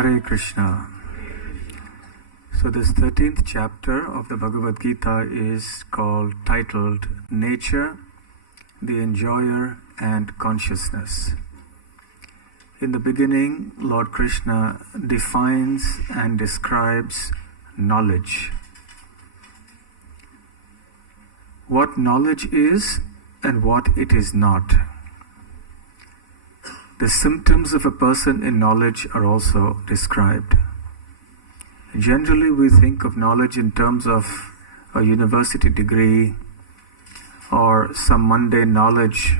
Hare Krishna. So this 13th chapter of the Bhagavad Gita is titled Nature, the Enjoyer and Consciousness. In the beginning, Lord Krishna defines and describes knowledge. What knowledge is and what it is not. The symptoms of a person in knowledge are also described. Generally, we think of knowledge in terms of a university degree or some mundane knowledge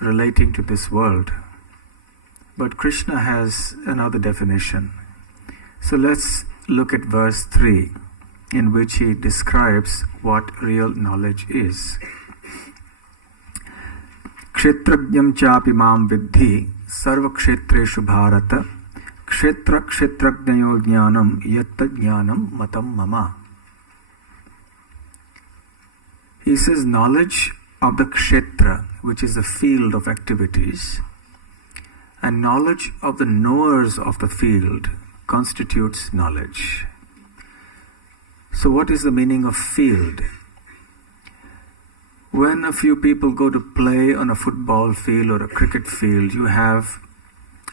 relating to this world. But Krishna has another definition. So let's look at verse 3, in which he describes what real knowledge is. Kshetrajnam chapi mam vidhi sarva kshetreshu bharata kshetra kshetrajnayo jnanam yatta jnanam matam mama. He says knowledge of the kshetra, which is the field of activities, and knowledge of the knowers of the field constitutes knowledge. So what is the meaning of field? When a few people go to play on a football field or a cricket field, you have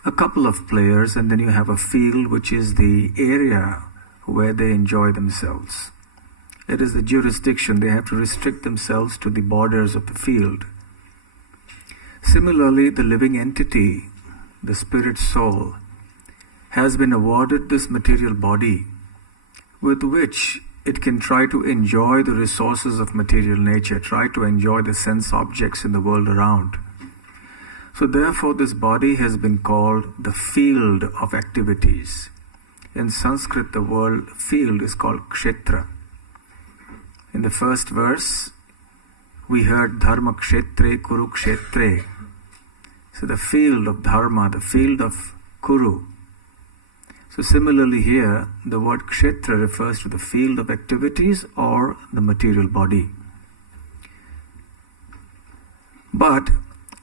a couple of players and then you have a field which is the area where they enjoy themselves. It is the jurisdiction. They have to restrict themselves to the borders of the field. Similarly, the living entity, the spirit soul, has been awarded this material body with which it can try to enjoy the resources of material nature, try to enjoy the sense objects in the world around. So therefore this body has been called the field of activities. In Sanskrit, the word field is called kshetra. In the first verse, we heard dharma kshetre kuru kshetre. So the field of dharma, the field of kuru. So similarly here, the word kshetra refers to the field of activities or the material body. But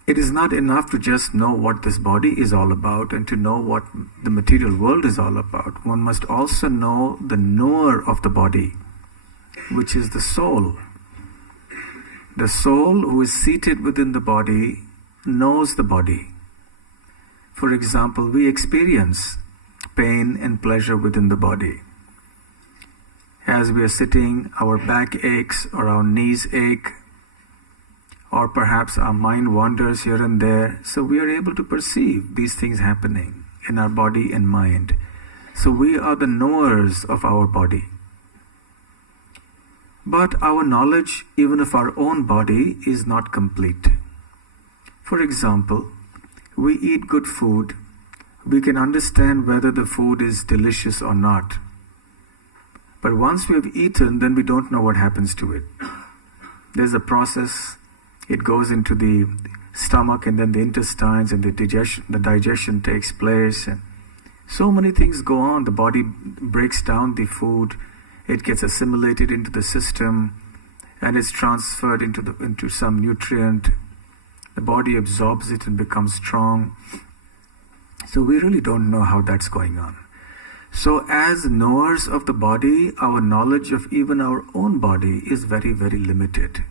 it is not enough to just know what this body is all about and to know what the material world is all about. One must also know the knower of the body, which is the soul. The soul who is seated within the body knows the body. For example, we experience pain and pleasure within the body. As we are sitting, our back aches or our knees ache, or perhaps our mind wanders here and there. So we are able to perceive these things happening in our body and mind. So we are the knowers of our body. But our knowledge, even of our own body, is not complete. For example, we eat good food. We can understand whether the food is delicious or not. But once we have eaten, then we don't know what happens to it. There's a process. It goes into the stomach and then the intestines, and the digestion takes place. And so many things go on. The body breaks down the food. It gets assimilated into the system and it's transferred into some nutrient. The body absorbs it and becomes strong. So we really don't know how that's going on. So as knowers of the body, our knowledge of even our own body is very, very limited.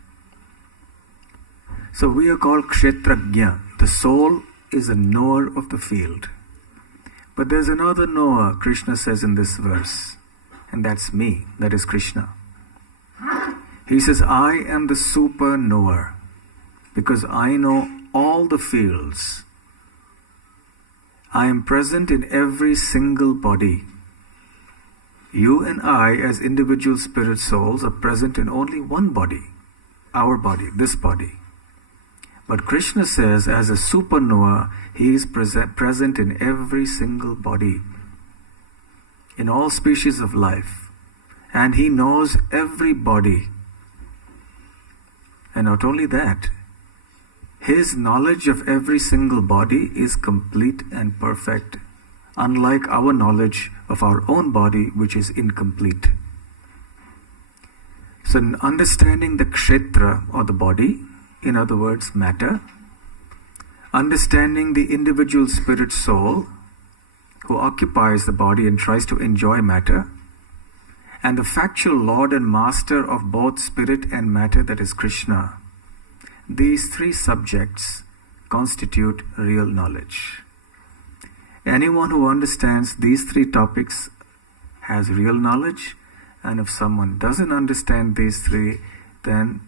So we are called kshetrajna. The soul is a knower of the field. But there's another knower, Krishna says in this verse, and that's me, that is Krishna. He says, I am the super knower because I know all the fields. I am present in every single body. You and I, as individual spirit souls, are present in only one body, our body, this body. But Krishna says, as a super knower, he is present in every single body, in all species of life, and he knows every body. And not only that, his knowledge of every single body is complete and perfect, unlike our knowledge of our own body, which is incomplete. So in understanding the kshetra, or the body, in other words, matter, understanding the individual spirit soul, who occupies the body and tries to enjoy matter, and the factual Lord and Master of both spirit and matter, that is Krishna. These three subjects constitute real knowledge. Anyone who understands these three topics has real knowledge, and if someone doesn't understand these three, then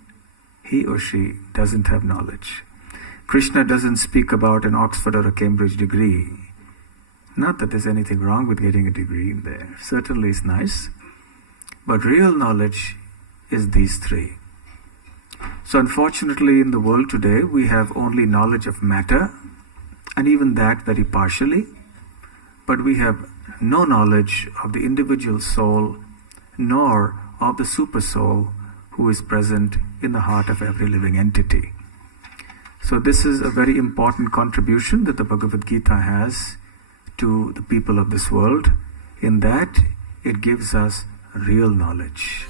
he or she doesn't have knowledge. Krishna doesn't speak about an Oxford or a Cambridge degree. Not that there's anything wrong with getting a degree in there. Certainly it's nice. But real knowledge is these three. So unfortunately in the world today we have only knowledge of matter, and even that very partially. But we have no knowledge of the individual soul, nor of the super soul who is present in the heart of every living entity. So this is a very important contribution that the Bhagavad Gita has to the people of this world, in that it gives us real knowledge.